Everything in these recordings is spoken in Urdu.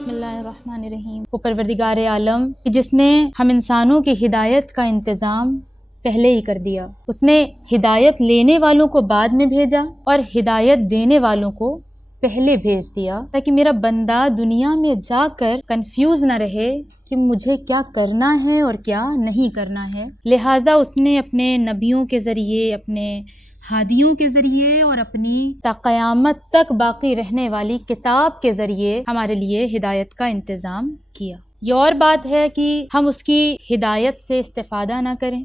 بسم اللہ الرحمن الرحیم۔ وہ پروردگار عالم جس نے ہم انسانوں کی ہدایت کا انتظام پہلے ہی کر دیا، اس نے ہدایت لینے والوں کو بعد میں بھیجا اور ہدایت دینے والوں کو پہلے بھیج دیا، تاکہ میرا بندہ دنیا میں جا کر کنفیوز نہ رہے کہ مجھے کیا کرنا ہے اور کیا نہیں کرنا ہے۔ لہٰذا اس نے اپنے نبیوں کے ذریعے، اپنے ہادیوں کے ذریعے اور اپنی تا قیامت تک باقی رہنے والی کتاب کے ذریعے ہمارے لیے ہدایت کا انتظام کیا۔ یہ اور بات ہے کہ ہم اس کی ہدایت سے استفادہ نہ کریں،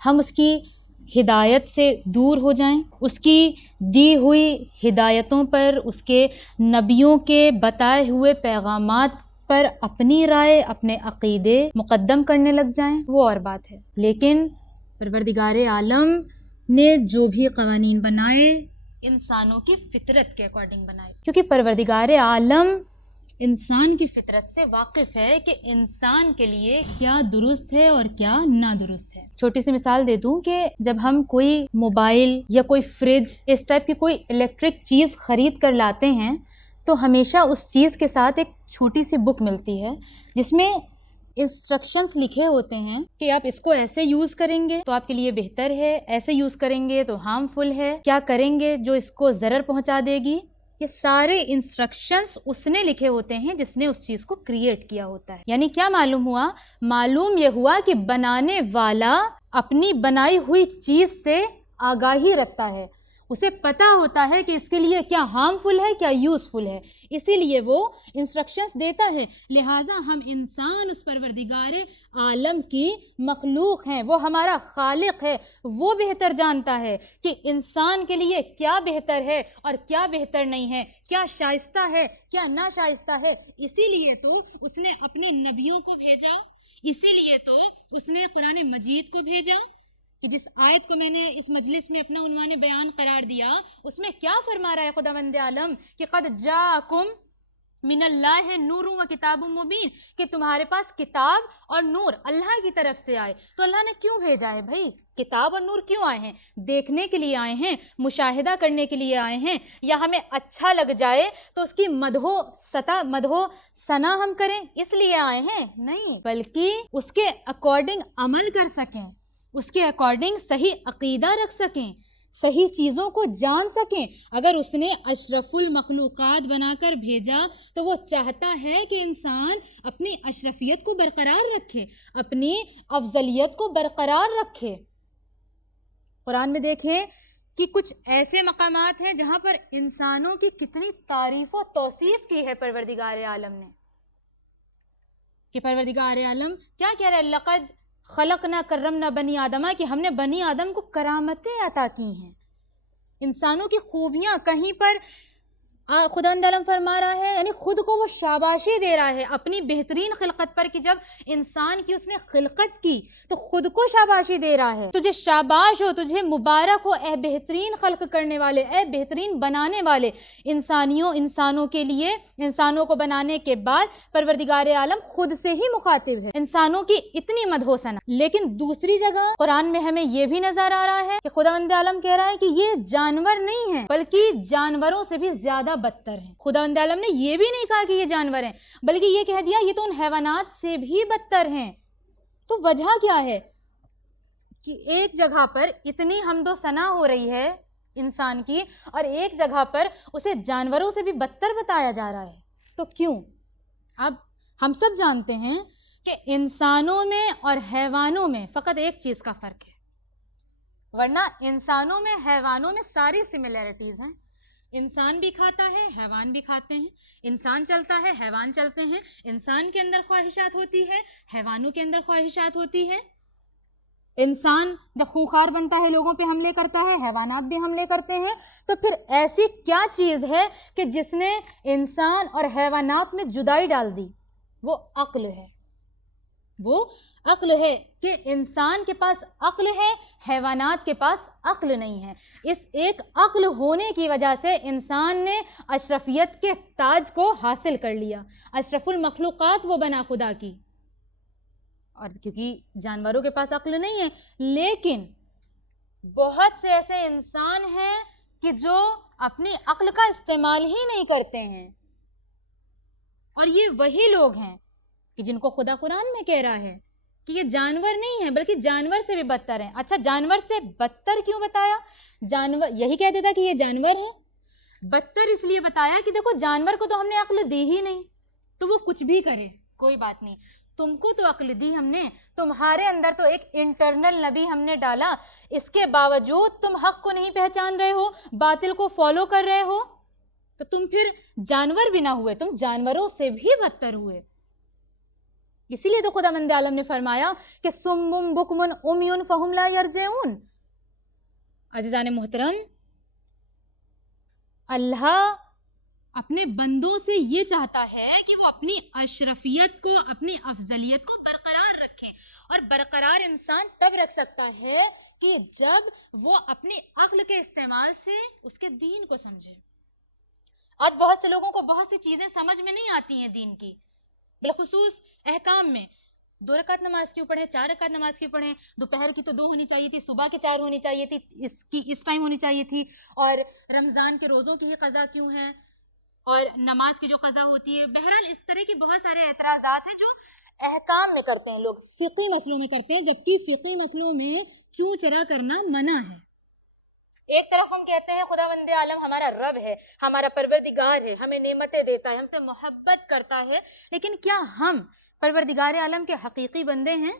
ہم اس کی ہدایت سے دور ہو جائیں، اس کی دی ہوئی ہدایتوں پر، اس کے نبیوں کے بتائے ہوئے پیغامات پر اپنی رائے، اپنے عقیدے مقدم کرنے لگ جائیں، وہ اور بات ہے۔ لیکن پروردگار عالم نے جو بھی قوانین بنائے انسانوں کی فطرت کے اکارڈنگ بنائے، کیونکہ پروردگار عالم انسان کی فطرت سے واقف ہے کہ انسان کے لیے کیا درست ہے اور کیا نادرست ہے۔ چھوٹی سی مثال دے دوں کہ جب ہم کوئی موبائل یا کوئی فریج، اس ٹائپ کی کوئی الیکٹرک چیز خرید کر لاتے ہیں تو ہمیشہ اس چیز کے ساتھ ایک چھوٹی سی بک ملتی ہے جس میں انسٹرکشنز لکھے ہوتے ہیں کہ آپ اس کو ایسے یوز کریں گے تو آپ کے لیے بہتر ہے، ایسے یوز کریں گے تو ہارمفل ہے، کیا کریں گے جو اس کو ضرر پہنچا دے گی۔ یہ سارے انسٹرکشنز اس نے لکھے ہوتے ہیں جس نے اس چیز کو کریٹ کیا ہوتا ہے۔ یعنی کیا معلوم ہوا؟ معلوم یہ ہوا کہ بنانے والا اپنی بنائی ہوئی چیز سے آگاہی رکھتا ہے، اسے پتہ ہوتا ہے کہ اس کے لیے کیا ہارمفل ہے، کیا یوزفل ہے، اسی لیے وہ انسٹرکشنز دیتا ہے۔ لہٰذا ہم انسان اس پروردگار عالم کی مخلوق ہیں، وہ ہمارا خالق ہے، وہ بہتر جانتا ہے کہ انسان کے لیے کیا بہتر ہے اور کیا بہتر نہیں ہے، کیا شائستہ ہے، کیا ناشائستہ ہے۔ اسی لیے تو اس نے اپنے نبیوں کو بھیجا، اسی لیے تو اس نے قرآن مجید کو بھیجا، کہ جس آیت کو میں نے اس مجلس میں اپنا عنوان بیان قرار دیا، اس میں کیا فرما رہا ہے خداوند عالم کہ قد جاءکم من اللہ نور و کتاب مبین، کہ تمہارے پاس کتاب اور نور اللہ کی طرف سے آئے۔ تو اللہ نے کیوں بھیجا ہے بھائی؟ کتاب اور نور کیوں آئے ہیں؟ دیکھنے کے لیے آئے ہیں، مشاہدہ کرنے کے لیے آئے ہیں، یا ہمیں اچھا لگ جائے تو اس کی مدح و ثنا ہم کریں اس لیے آئے ہیں؟ نہیں، بلکہ اس کے اکارڈنگ عمل کر سکیں، اس کے اکارڈنگ صحیح عقیدہ رکھ سکیں، صحیح چیزوں کو جان سکیں۔ اگر اس نے اشرف المخلوقات بنا کر بھیجا تو وہ چاہتا ہے کہ انسان اپنی اشرفیت کو برقرار رکھے، اپنی افضلیت کو برقرار رکھے۔ قرآن میں دیکھیں کہ کچھ ایسے مقامات ہیں جہاں پر انسانوں کی کتنی تعریف و توصیف کی ہے پروردگار عالم نے، کہ پروردگار عالم کیا کہہ رہے ہیں؟ لقد خلقنا کرمنا بنی آدمہ، کہ ہم نے بنی آدم کو کرامتیں عطا کی ہیں، انسانوں کی خوبیاں کہیں پر خداوند عالم فرما رہا ہے، یعنی خود کو وہ شاباشی دے رہا ہے اپنی بہترین خلقت پر، کہ جب انسان کی اس نے خلقت کی تو خود کو شاباشی دے رہا ہے، تجھے شاباش ہو، تجھے مبارک ہو اے بہترین خلق کرنے والے، اے بہترین بنانے والے۔ انسانوں کے لیے، انسانوں کو بنانے کے بعد پروردگار عالم خود سے ہی مخاطب ہے، انسانوں کی اتنی مدح و ثنا۔ لیکن دوسری جگہ قرآن میں ہمیں یہ بھی نظر آ رہا ہے کہ خداوند عالم کہہ رہا ہے کہ یہ جانور نہیں ہیں، بلکہ جانوروں سے بھی زیادہ بدتر ہیں۔ خداوند عالم نے یہ بھی نہیں کہا کہ یہ جانور ہیں، بلکہ یہ کہہ دیا یہ تو ان حیوانات سے بھی بدتر ہیں۔ تو وجہ کیا ہے کہ ایک جگہ پر اتنی حمد و ثنا ہو رہی ہے انسان کی، اور ایک جگہ پر اسے جانوروں سے بھی بدتر بتایا جا رہا ہے؟ تو کیوں؟ اب ہم سب جانتے ہیں کہ انسانوں میں اور حیوانوں میں فقط ایک چیز کا فرق ہے، ورنہ انسانوں میں حیوانوں میں ساری سملیرٹیز ہیں۔ انسان بھی کھاتا ہے، حیوان بھی کھاتے ہیں، انسان چلتا ہے، حیوان چلتے ہیں، انسان کے اندر خواہشات ہوتی ہے، حیوانوں کے اندر خواہشات ہوتی ہے۔ انسان جب خونخوار بنتا ہے لوگوں پہ حملے کرتا ہے، حیوانات بھی حملے کرتے ہیں۔ تو پھر ایسی کیا چیز ہے کہ جس نے انسان اور حیوانات میں جدائی ڈال دی؟ وہ عقل ہے، وہ عقل ہے کہ انسان کے پاس عقل ہے، حیوانات کے پاس عقل نہیں ہے۔ اس ایک عقل ہونے کی وجہ سے انسان نے اشرفیت کے تاج کو حاصل کر لیا، اشرف المخلوقات وہ بنا خدا کی۔ اور کیونکہ جانوروں کے پاس عقل نہیں ہے، لیکن بہت سے ایسے انسان ہیں کہ جو اپنی عقل کا استعمال ہی نہیں کرتے ہیں، اور یہ وہی لوگ ہیں کہ جن کو خدا قرآن میں کہہ رہا ہے کہ یہ جانور نہیں ہیں بلکہ جانور سے بھی بدتر ہیں. اچھا جانور سے بدتر کیوں بتایا؟ جانور یہی کہہ دیتا کہ یہ جانور ہیں. بدتر اس لیے بتایا کہ دیکھو جانور کو تو ہم نے عقل دی ہی نہیں, تو وہ کچھ بھی کرے کوئی بات نہیں. تم کو تو عقل دی ہم نے, تمہارے اندر تو ایک انٹرنل نبی ہم نے ڈالا, اس کے باوجود تم حق کو نہیں پہچان رہے ہو, باطل کو فالو کر رہے ہو, تو تم پھر جانور بھی نہ ہوئے, تم جانوروں سے بھی بدتر ہوئے. اسی لیے تو خداوند عالم نے فرمایا کہ سم بکم عمی فہم لا یرجعون. عزیزان محترم, اللہ اپنے بندوں سے یہ چاہتا ہے کہ وہ اپنی اشرفیت کو, اپنی افضلیت کو برقرار رکھیں, اور برقرار انسان تب رکھ سکتا ہے کہ جب وہ اپنی عقل کے استعمال سے اس کے دین کو سمجھے. آج بہت سے لوگوں کو بہت سی چیزیں سمجھ میں نہیں آتی ہیں دین کی, بالخصوص احکام میں. 2 رکعت نماز کیوں پڑھیں, 4 رکعت نماز کیوں پڑھیں, دوپہر کی تو 2 ہونی چاہیے تھی, صبح کی 4 ہونی چاہیے تھی, اس ٹائم ہونی چاہیے تھی, اور رمضان کے روزوں کی ہی قضا کیوں ہے, اور نماز کی جو قضا ہوتی ہے. بہرحال اس طرح کے بہت سارے اعتراضات ہیں جو احکام میں کرتے ہیں لوگ, فقہی مسئلوں میں کرتے ہیں, جبکہ فقہی مسئلوں میں چوں چرا کرنا منع ہے. ایک طرف ہم کہتے ہیں خداوند عالم ہمارا رب ہے, ہمارا پروردگار ہے, ہمیں نعمتیں دیتا ہے, ہم سے محبت کرتا ہے, لیکن کیا ہم پروردگار عالم کے حقیقی بندے ہیں؟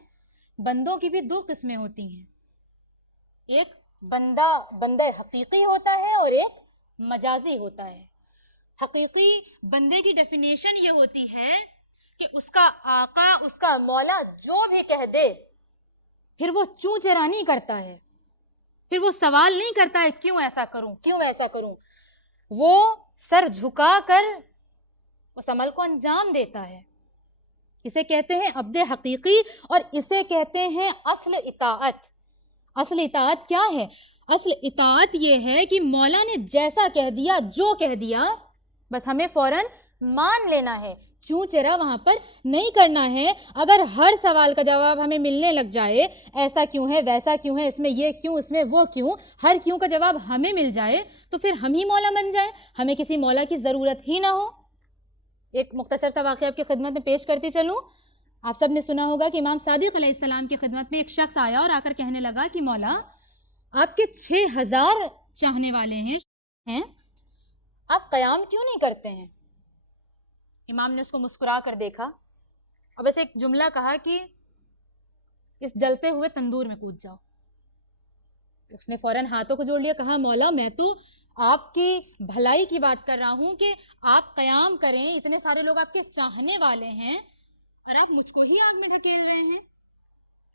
بندوں کی بھی 2 قسمیں ہوتی ہیں, ایک بندہ حقیقی ہوتا ہے اور ایک مجازی ہوتا ہے. حقیقی بندے کی ڈیفینیشن یہ ہوتی ہے کہ اس کا آقا, اس کا مولا جو بھی کہہ دے پھر وہ چوں چرا نہیں کرتا ہے, پھر وہ سوال نہیں کرتا ہے کیوں ایسا کروں, کیوں ایسا کروں, وہ سر جھکا کر اس عمل کو انجام دیتا ہے. اسے کہتے ہیں عبد حقیقی, اور اسے کہتے ہیں اصل اطاعت. اصل اطاعت کیا ہے؟ اصل اطاعت یہ ہے کہ مولا نے جیسا کہہ دیا, جو کہہ دیا, بس ہمیں فوراً مان لینا ہے, چوں چرا وہاں پر نہیں کرنا ہے. اگر ہر سوال کا جواب ہمیں ملنے لگ جائے, ایسا کیوں ہے, ویسا کیوں ہے, اس میں یہ کیوں, اس میں وہ کیوں, ہر کیوں کا جواب ہمیں مل جائے, تو پھر ہم ہی مولا بن جائیں, ہمیں کسی مولا کی ضرورت ہی نہ ہو. ایک مختصر سا واقعہ آپ کی خدمت میں پیش کرتی چلوں. آپ سب نے سنا ہوگا کہ امام صادق علیہ السلام کی خدمت میں ایک شخص آیا اور آ کر کہنے لگا کہ مولا آپ کے 6000 چاہنے والے ہیں, آپ قیام کیوں نہیں کرتے ہیں؟ امام نے اس کو مسکرا کر دیکھا اور بس ایک جملہ کہا کہ اس جلتے ہوئے تندور میں کود جاؤ. اس نے فوراً ہاتھوں کو جوڑ لیا, کہا مولا میں تو آپ کی بھلائی کی بات کر رہا ہوں کہ آپ قیام کریں, اتنے سارے لوگ آپ کے چاہنے والے ہیں اور آپ مجھ کو ہی آگ میں ڈھکیل رہے ہیں.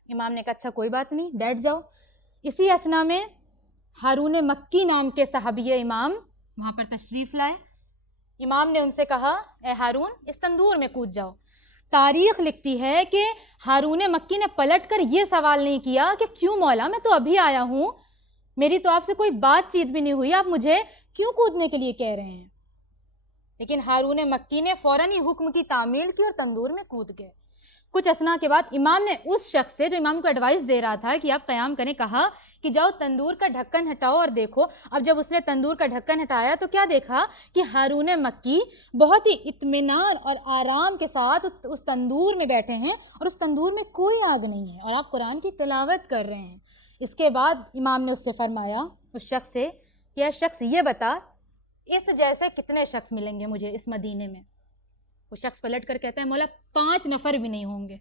امام نے کہا اچھا کوئی بات نہیں, بیٹھ جاؤ. اسی اسنا میں ہارون مکی نام کے صحابی امام وہاں پر تشریف لائے. امام نے ان سے کہا اے ہارون اس تندور میں کود جاؤ. تاریخ لکھتی ہے کہ ہارون مکی نے پلٹ کر یہ سوال نہیں کیا کہ کیوں مولا, میں تو ابھی آیا ہوں, میری تو آپ سے کوئی بات چیت بھی نہیں ہوئی, آپ مجھے کیوں کودنے کے لیے کہہ رہے ہیں. لیکن ہارون مکی نے فوراً ہی حکم کی تعمیل کی اور تندور میں کود گئے. کچھ اسنا کے بعد امام نے اس شخص سے جو امام کو ایڈوائس دے رہا تھا کہ آپ قیام کریں, کہا کہ جاؤ تندور کا ڈھکن ہٹاؤ اور دیکھو. اب جب اس نے تندور کا ڈھکن ہٹایا تو کیا دیکھا کہ ہارون مکی بہت ہی اطمینان اور آرام کے ساتھ اس تندور میں بیٹھے ہیں, اور اس تندور میں کوئی آگ نہیں ہے, اور آپ قرآن کی تلاوت کر رہے ہیں. اس کے بعد امام نے اس سے فرمایا, اس شخص سے, کہ اے شخص یہ بتا اس جیسے کتنے شخص ملیں گے مجھے اس مدینے میں. وہ شخص پلٹ کر کہتا ہے مولا 5 نفر بھی نہیں ہوں گے.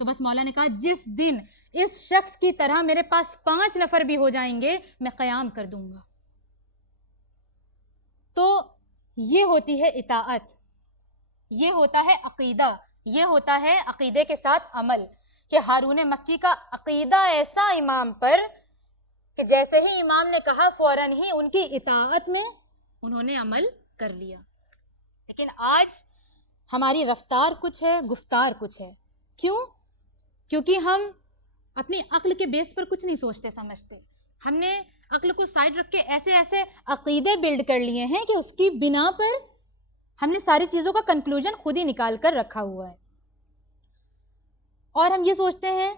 تو بس مولا نے کہا جس دن اس شخص کی طرح میرے پاس 5 نفر بھی ہو جائیں گے میں قیام کر دوں گا. تو یہ ہوتی ہے اطاعت, یہ ہوتا ہے عقیدہ, یہ ہوتا ہے عقیدے کے ساتھ عمل. کہ ہارون مکی کا عقیدہ ایسا امام پر کہ جیسے ہی امام نے کہا فوراً ہی ان کی اطاعت میں انہوں نے عمل کر لیا. لیکن آج ہماری رفتار کچھ ہے, گفتار کچھ ہے. کیوں؟ کیونکہ ہم اپنی عقل کے بیس پر کچھ نہیں سوچتے سمجھتے. ہم نے عقل کو سائڈ رکھ کے ایسے ایسے عقیدے بلڈ کر لیے ہیں کہ اس کی بنا پر ہم نے ساری چیزوں کا کنکلوژن خود ہی نکال کر رکھا ہوا ہے. اور ہم یہ سوچتے ہیں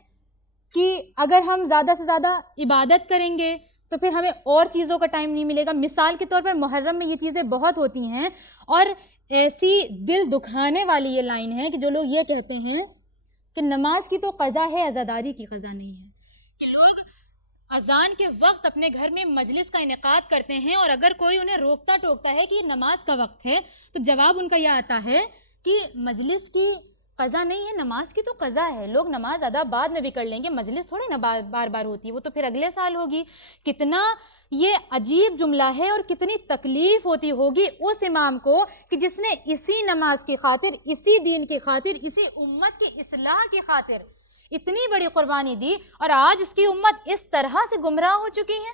کہ اگر ہم زیادہ سے زیادہ عبادت کریں گے تو پھر ہمیں اور چیزوں کا ٹائم نہیں ملے گا. مثال کے طور پر محرم میں یہ چیزیں بہت ہوتی ہیں, اور ایسی دل دکھانے والی یہ لائن ہے کہ جو لوگ یہ کہتے ہیں کہ نماز کی تو قضا ہے, عزاداری کی قضا نہیں ہے, کہ لوگ اذان کے وقت اپنے گھر میں مجلس کا انعقاد کرتے ہیں, اور اگر کوئی انہیں روکتا ٹوکتا ہے کہ یہ نماز کا وقت ہے تو جواب ان کا یہ آتا ہے کہ مجلس کی قضا نہیں ہے, نماز کی تو قضا ہے, لوگ نماز ادا بعد میں بھی کر لیں گے, مجلس تھوڑی نا بار بار ہوتی ہے, وہ تو پھر اگلے سال ہوگی. کتنا یہ عجیب جملہ ہے, اور کتنی تکلیف ہوتی ہوگی اس امام کو کہ جس نے اسی نماز کی خاطر, اسی دین کی خاطر, اسی امت کی اصلاح کی خاطر اتنی بڑی قربانی دی, اور آج اس کی امت اس طرح سے گمراہ ہو چکی ہے.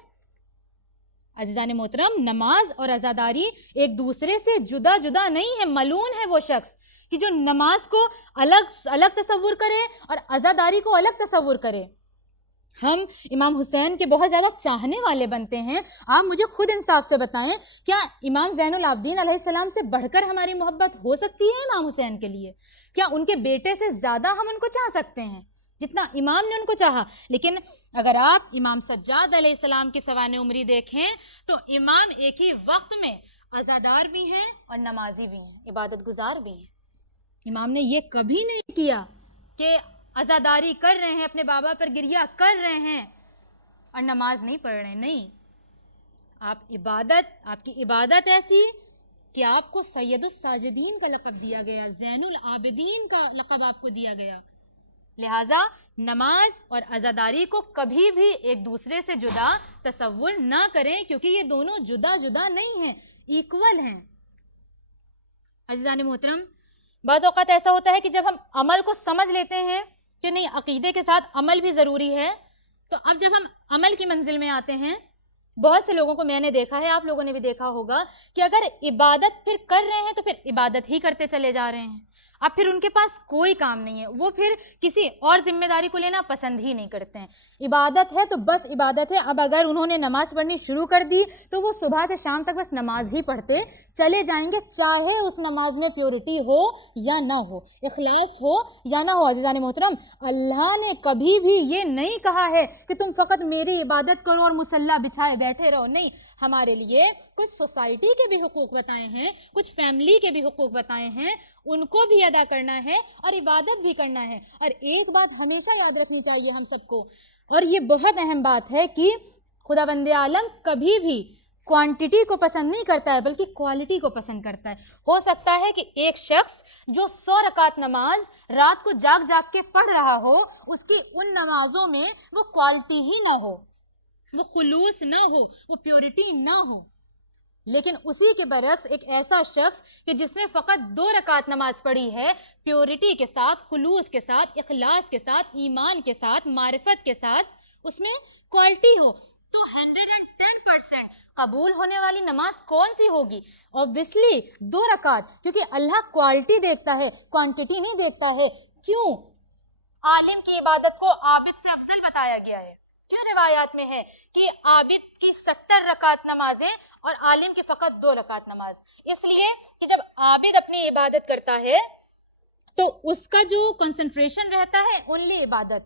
عزیزان محترم, نماز اور عزاداری ایک دوسرے سے جدا جدا نہیں ہے. ملعون ہے وہ شخص کہ جو نماز کو الگ تصور کرے اور عزاداری کو الگ تصور کرے. ہم امام حسین کے بہت زیادہ چاہنے والے بنتے ہیں. آپ مجھے خود انصاف سے بتائیں, کیا امام زین العابدین علیہ السلام سے بڑھ کر ہماری محبت ہو سکتی ہے امام حسین کے لیے؟ کیا ان کے بیٹے سے زیادہ ہم ان کو چاہ سکتے ہیں جتنا امام نے ان کو چاہا؟ لیکن اگر آپ امام سجاد علیہ السلام کی سوانح عمری دیکھیں تو امام ایک ہی وقت میں عزادار بھی ہیں اور نمازی بھی ہیں, عبادت گزار بھی ہیں. امام نے یہ کبھی نہیں کیا کہ عزاداری کر رہے ہیں, اپنے بابا پر گریہ کر رہے ہیں اور نماز نہیں پڑھ رہے ہیں. نہیں, آپ کی عبادت ایسی کہ آپ کو سید الساجدین کا لقب دیا گیا, زین العابدین کا لقب آپ کو دیا گیا. لہٰذا نماز اور عزاداری کو کبھی بھی ایک دوسرے سے جدا تصور نہ کریں, کیونکہ یہ دونوں جدا جدا نہیں ہیں, ایکول ہیں. عزیزان محترم, بعض اوقات ایسا ہوتا ہے کہ جب ہم عمل کو سمجھ لیتے ہیں کہ نہیں, عقیدے کے ساتھ عمل بھی ضروری ہے, تو اب جب ہم عمل کی منزل میں آتے ہیں, بہت سے لوگوں کو میں نے دیکھا ہے, آپ لوگوں نے بھی دیکھا ہوگا کہ اگر عبادت پھر کر رہے ہیں تو پھر عبادت ہی کرتے چلے جا رہے ہیں. اب پھر ان کے پاس کوئی کام نہیں ہے, وہ پھر کسی اور ذمہ داری کو لینا پسند ہی نہیں کرتے ہیں. عبادت ہے تو بس عبادت ہے. اب اگر انہوں نے نماز پڑھنی شروع کر دی تو وہ صبح سے شام تک بس نماز ہی پڑھتے چلے جائیں گے, چاہے اس نماز میں پیورٹی ہو یا نہ ہو, اخلاص ہو یا نہ ہو. عزیزان محترم, اللہ نے کبھی بھی یہ نہیں کہا ہے کہ تم فقط میری عبادت کرو اور مصلی بچھائے بیٹھے رہو. نہیں, ہمارے لیے کچھ سوسائٹی کے بھی حقوق بتائے ہیں, کچھ فیملی کے بھی حقوق بتائے ہیں, ان کو بھی ادا کرنا ہے اور عبادت بھی کرنا ہے. اور ایک بات ہمیشہ یاد رکھنی چاہیے ہم سب کو, اور یہ بہت اہم بات ہے کہ خداوند عالم کبھی بھی کوانٹٹی کو پسند نہیں کرتا ہے بلکہ کوالٹی کو پسند کرتا ہے. ہو سکتا ہے کہ ایک شخص جو 100 رکعت نماز رات کو جاگ جاگ کے پڑھ رہا ہو, اس کی ان نمازوں میں وہ کوالٹی ہی نہ ہو, وہ خلوص نہ ہو, وہ پیورٹی نہ ہو. لیکن اسی کے برعکس ایک ایسا شخص کہ جس نے فقط 2 رکعت نماز پڑھی ہے, پیورٹی کے ساتھ, خلوص کے ساتھ, اخلاص کے ساتھ, ایمان کے ساتھ, معرفت کے ساتھ, اس میں کوالٹی ہو, تو 110% قبول ہونے والی نماز کون سی ہوگی؟ اوبویسلی 2 رکعت, کیونکہ اللہ کوالٹی دیکھتا ہے, کوانٹٹی نہیں دیکھتا ہے. کیوں؟ عالم کی عبادت کو عابد سے افضل بتایا گیا ہے. کیوں روایات میں ہے کہ عابد کی 70 رکعت نمازیں اور عالم کی فقط 2 رکعت نماز؟ اس لیے کہ جب عابد اپنی عبادت کرتا ہے تو اس کا جو کنسنٹریشن رہتا ہے اونلی عبادت,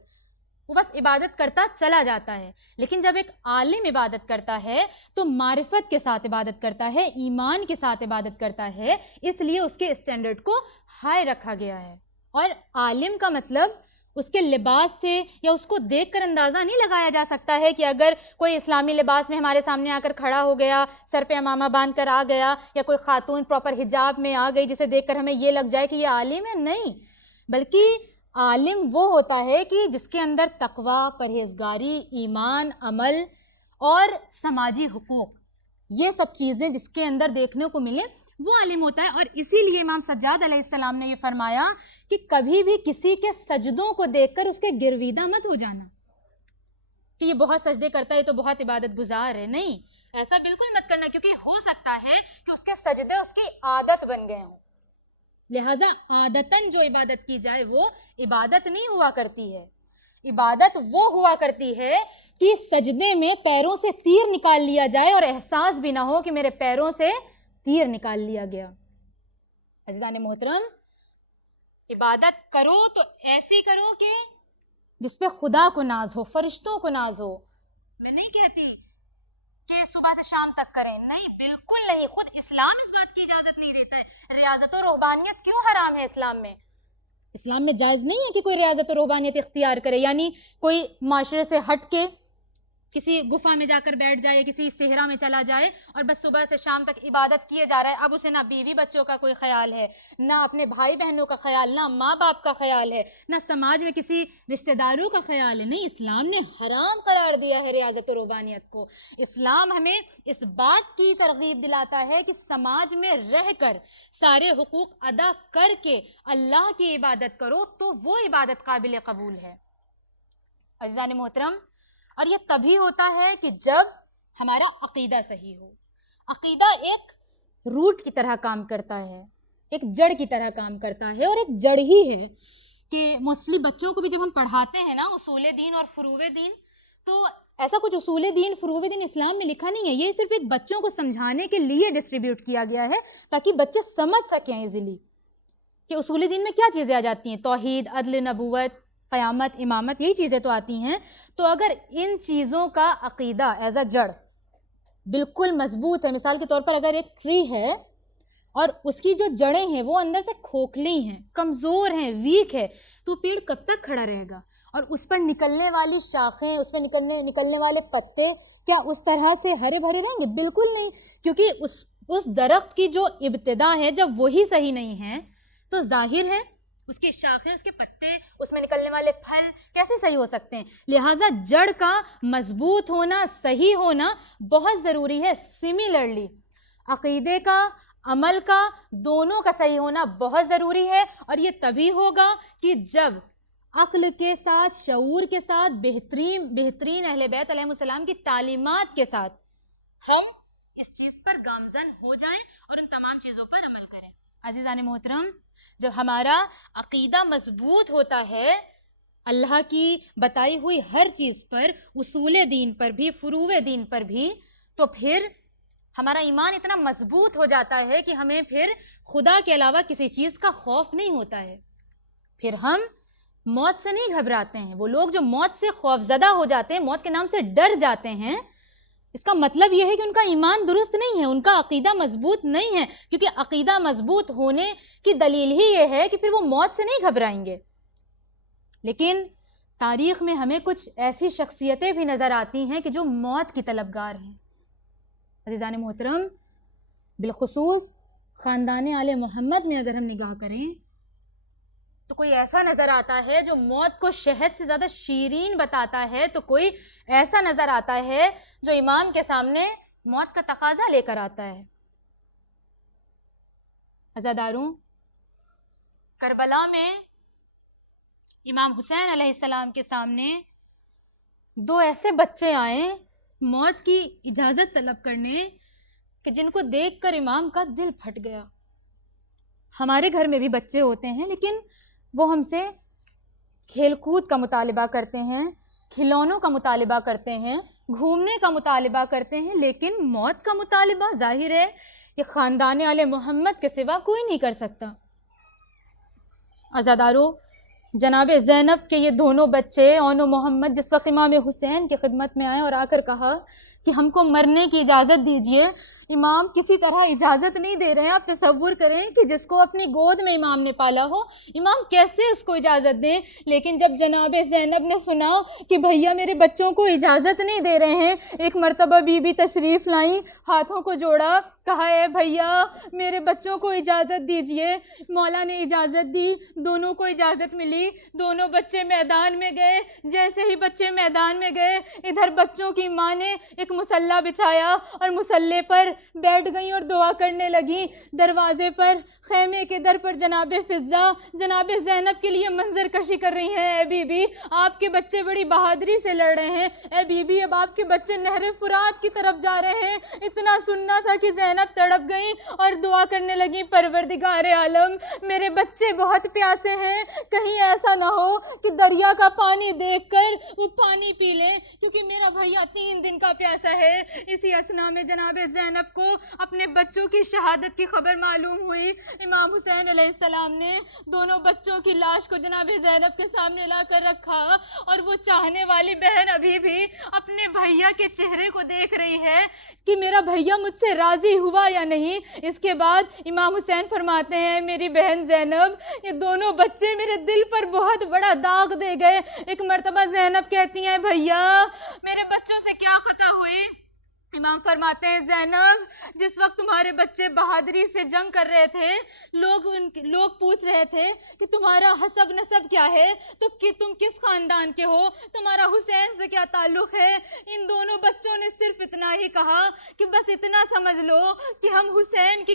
وہ بس عبادت کرتا چلا جاتا ہے. لیکن جب ایک عالم عبادت کرتا ہے تو معرفت کے ساتھ عبادت کرتا ہے, ایمان کے ساتھ عبادت کرتا ہے, اس لیے اس کے اسٹینڈرڈ کو ہائی رکھا گیا ہے. اور عالم کا مطلب اس کے لباس سے یا اس کو دیکھ کر اندازہ نہیں لگایا جا سکتا ہے کہ اگر کوئی اسلامی لباس میں ہمارے سامنے آ کر کھڑا ہو گیا, سر پہ امامہ باندھ کر آ گیا, یا کوئی خاتون پراپر حجاب میں آ گئی جسے دیکھ کر ہمیں یہ لگ جائے کہ یہ عالم ہے. نہیں, بلکہ عالم وہ ہوتا ہے کہ جس کے اندر تقوی, پرہیزگاری, ایمان, عمل اور سماجی حقوق, یہ سب چیزیں جس کے اندر دیکھنے کو ملیں, وہ عالم ہوتا ہے. اور اسی لیے امام سجاد علیہ السلام نے یہ فرمایا کہ کبھی بھی کسی کے سجدوں کو دیکھ کر اس کے گرویدہ مت ہو جانا کہ یہ بہت سجدے کرتا ہے تو بہت عبادت گزار ہے. نہیں, ایسا بالکل مت کرنا, کیونکہ ہو سکتا ہے کہ اس کے سجدے اس کی عادت بن گئے ہوں. لہٰذا عادتاً جو عبادت کی جائے وہ عبادت نہیں ہوا کرتی ہے. عبادت وہ ہوا کرتی ہے کہ سجدے میں پیروں سے تیر نکال لیا جائے اور احساس بھی نہ ہو کہ میرے پیروں سے تیر نکال لیا گیا. عزیزان محترم, عبادت کرو تو ایسی کرو کہ جس پہ خدا کو ناز ہو, فرشتوں کو ناز ہو. میں نہیں کہتی کہ صبح سے شام تک کریں. نہیں، بالکل نہیں. خود اسلام اس بات کی اجازت نہیں دیتا ہے. ریاضت و رہبانیت کیوں حرام ہے اسلام میں؟ اسلام میں جائز نہیں ہے کہ کوئی ریاضت و رہبانیت اختیار کرے، یعنی کوئی معاشرے سے ہٹ کے کسی گفا میں جا کر بیٹھ جائے، کسی صحرا میں چلا جائے اور بس صبح سے شام تک عبادت کیے جا رہا ہے. اب اسے نہ بیوی بچوں کا کوئی خیال ہے، نہ اپنے بھائی بہنوں کا خیال، نہ ماں باپ کا خیال ہے، نہ سماج میں کسی رشتہ داروں کا خیال ہے. نہیں، اسلام نے حرام قرار دیا ہے ریاضت و رہبانیت کو. اسلام ہمیں اس بات کی ترغیب دلاتا ہے کہ سماج میں رہ کر سارے حقوق ادا کر کے اللہ کی عبادت کرو تو وہ عبادت قابل قبول ہے. عزیزان محترم، اور یہ تبھی ہوتا ہے کہ جب ہمارا عقیدہ صحیح ہو. عقیدہ ایک روٹ کی طرح کام کرتا ہے، ایک جڑ کی طرح کام کرتا ہے، اور ایک جڑ ہی ہے کہ موسٹلی بچوں کو بھی جب ہم پڑھاتے ہیں نا اصول دین اور فروع دین، تو ایسا کچھ اصول دین فروع دین اسلام میں لکھا نہیں ہے. یہ صرف ایک بچوں کو سمجھانے کے لیے ڈسٹریبیوٹ کیا گیا ہے تاکہ بچے سمجھ سکیں ایزیلی کہ اصول دین میں کیا چیزیں آ جاتی ہیں. توحید، عدل، نبوت، قیامت، امامت، یہی چیزیں تو آتی ہیں. تو اگر ان چیزوں کا عقیدہ ایز اے جڑ بالکل مضبوط ہے، مثال کے طور پر اگر ایک ٹری ہے اور اس کی جو جڑیں ہیں وہ اندر سے کھوکھلی ہیں، کمزور ہیں، ویک ہے، تو پیڑ کب تک کھڑا رہے گا؟ اور اس پر نکلنے والی شاخیں، اس پر نکلنے والے پتے کیا اس طرح سے ہرے بھرے رہیں گے؟ بالکل نہیں، کیونکہ اس درخت کی جو ابتدا ہے جب وہی صحیح نہیں ہے تو ظاہر ہے اس کی شاخیں، اس کے پتے، اس میں نکلنے والے پھل کیسے صحیح ہو سکتے ہیں؟ لہٰذا جڑ کا مضبوط ہونا، صحیح ہونا بہت ضروری ہے. سملرلی عقیدے کا، عمل کا، دونوں کا صحیح ہونا بہت ضروری ہے. اور یہ تبھی ہوگا کہ جب عقل کے ساتھ، شعور کے ساتھ، بہترین اہل بیت علیہ السلام کی تعلیمات کے ساتھ ہم اس چیز پر گامزن ہو جائیں اور ان تمام چیزوں پر عمل کریں. عزیزان محترم، جب ہمارا عقیدہ مضبوط ہوتا ہے اللہ کی بتائی ہوئی ہر چیز پر، اصول دین پر بھی، فروع دین پر بھی، تو پھر ہمارا ایمان اتنا مضبوط ہو جاتا ہے کہ ہمیں پھر خدا کے علاوہ کسی چیز کا خوف نہیں ہوتا ہے. پھر ہم موت سے نہیں گھبراتے ہیں. وہ لوگ جو موت سے خوف زدہ ہو جاتے ہیں، موت کے نام سے ڈر جاتے ہیں، اس کا مطلب یہ ہے کہ ان کا ایمان درست نہیں ہے، ان کا عقیدہ مضبوط نہیں ہے. کیونکہ عقیدہ مضبوط ہونے کی دلیل ہی یہ ہے کہ پھر وہ موت سے نہیں گھبرائیں گے. لیکن تاریخ میں ہمیں کچھ ایسی شخصیتیں بھی نظر آتی ہیں کہ جو موت کی طلبگار ہیں. عزیزان محترم، بالخصوص خاندان آل محمد میں اگر ہم نگاہ کریں تو کوئی ایسا نظر آتا ہے جو موت کو شہد سے زیادہ شیرین بتاتا ہے، تو کوئی ایسا نظر آتا ہے جو امام کے سامنے موت کا تقاضا لے کر آتا ہے. عزاداروں، کربلا میں امام حسین علیہ السلام کے سامنے دو ایسے بچے آئے موت کی اجازت طلب کرنے کہ جن کو دیکھ کر امام کا دل پھٹ گیا. ہمارے گھر میں بھی بچے ہوتے ہیں، لیکن وہ ہم سے کھیل کود کا مطالبہ کرتے ہیں، کھلونوں کا مطالبہ کرتے ہیں، گھومنے کا مطالبہ کرتے ہیں، لیکن موت کا مطالبہ ظاہر ہے کہ خاندان آل محمد کے سوا کوئی نہیں کر سکتا. عزادارو، جناب زینب کے یہ دونوں بچے اون و محمد جس وقت امام حسین کی خدمت میں آئے اور آ کر کہا کہ ہم کو مرنے کی اجازت دیجئے، امام کسی طرح اجازت نہیں دے رہے ہیں. آپ تصور کریں کہ جس کو اپنی گود میں امام نے پالا ہو، امام کیسے اس کو اجازت دیں. لیکن جب جناب زینب نے سنا کہ بھیا میرے بچوں کو اجازت نہیں دے رہے ہیں، ایک مرتبہ بی بی تشریف لائیں، ہاتھوں کو جوڑا، کہا اے بھیا میرے بچوں کو اجازت دیجئے. مولا نے اجازت دی، دونوں کو اجازت ملی، دونوں بچے میدان میں گئے. جیسے ہی بچے میدان میں گئے، ادھر بچوں کی ماں نے ایک مسلح بچھایا اور مسلح پر بیٹھ گئیں اور دعا کرنے لگیں. دروازے پر، خیمے کے در پر جناب فضہ جناب زینب کے لیے منظر کشی کر رہی ہیں. اے بی بی، آپ کے بچے بڑی بہادری سے لڑ رہے ہیں. اے بی بی، اب آپ کے بچے نہر فرات کی طرف جا رہے ہیں. اتنا سننا تھا کہ زینب زینب تڑپ گئیں اور دعا کرنے لگیں، پروردگار عالم میرے بچے بہت پیاسے ہیں، کہیں ایسا نہ ہو کہ دریا کا پانی دیکھ کر وہ پانی پی لیں، کیونکہ میرا بھیا 3 دن کا پیاسا ہے۔ اسی اثنا میں جناب زینب کو اپنے بچوں کی شہادت کی خبر معلوم ہوئی۔ امام حسین علیہ السلام نے دونوں بچوں کی لاش کو جناب زینب کے سامنے لا کر رکھا، اور وہ چاہنے والی بہن ابھی بھی اپنے بھیا کے چہرے کو دیکھ رہی ہے کہ میرا بھیا مجھ سے راضی ہوا یا نہیں۔ اس کے بعد امام حسین فرماتے ہیں، میری بہن زینب یہ دونوں بچے میرے دل پر بہت بڑا داغ دے گئے۔ ایک مرتبہ زینب کہتی ہیں، بھیا میرے بچوں سے کیا خطا ہوئی؟ امام فرماتے ہیں، زینب جس وقت تمہارے بچے بہادری سے جنگ کر رہے تھے، لوگ پوچھ رہے تھے کہ تمہارا حسب نسب کیا ہے، تم کس خاندان کے ہو، تمہارا حسین سے کیا تعلق ہے، ان دونوں بچوں نے صرف اتنا ہی کہا کہ بس اتنا سمجھ لو کہ ہم حسین کے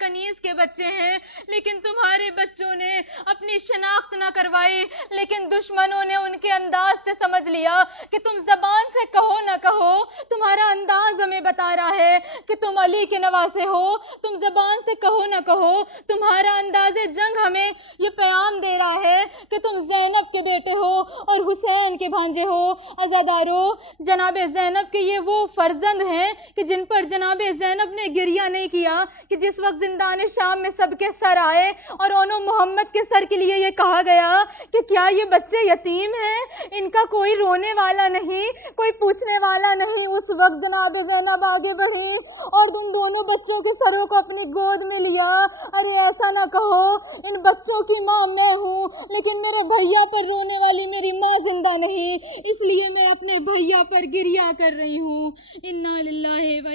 کنیز کے بچے ہیں۔ لیکن تمہارے بچوں نے اپنی شناخت نہ کروائی، لیکن دشمنوں نے ان کے انداز سے سمجھ لیا کہ تم زبان سے کہو نہ کہو، تمہارا انداز ہمیں بتا رہا ہے کہ تم علی کے نواسے ہو، تم زبان سے کہو نہ کہو، تمہارا انداز جنگ ہمیں یہ پیغام دے رہا ہے کہ تم زینب کے بیٹے ہو اور حسین کے بھانجے ہو۔ عزادارو، جناب زینب کے یہ وہ فرزند ہیں کہ جن پر جناب زینب نے گریہ نہیں کیا، کہ جس وقت زندان شام میں سب کے سر آئے اور انہوں محمد کے سر کے لیے یہ کہا گیا کہ کیا یہ بچے یتیم ہیں، ان کا کوئی رونے والا نہیں، کوئی پوچھنے والا نہیں۔ اس وقت جناب زینب آگے بڑھی اور ان دونوں بچوں کے سروں کو اپنی گود میں لیا۔ ارے ایسا نہ کہو، ان بچوں کی ماں میں ہوں، لیکن میرے بھیا پر رونے والی میری ماں زندہ نہیں، اس لیے میں اپنے بھیا پر گریہ کر رہی ہوں۔ انا للہ و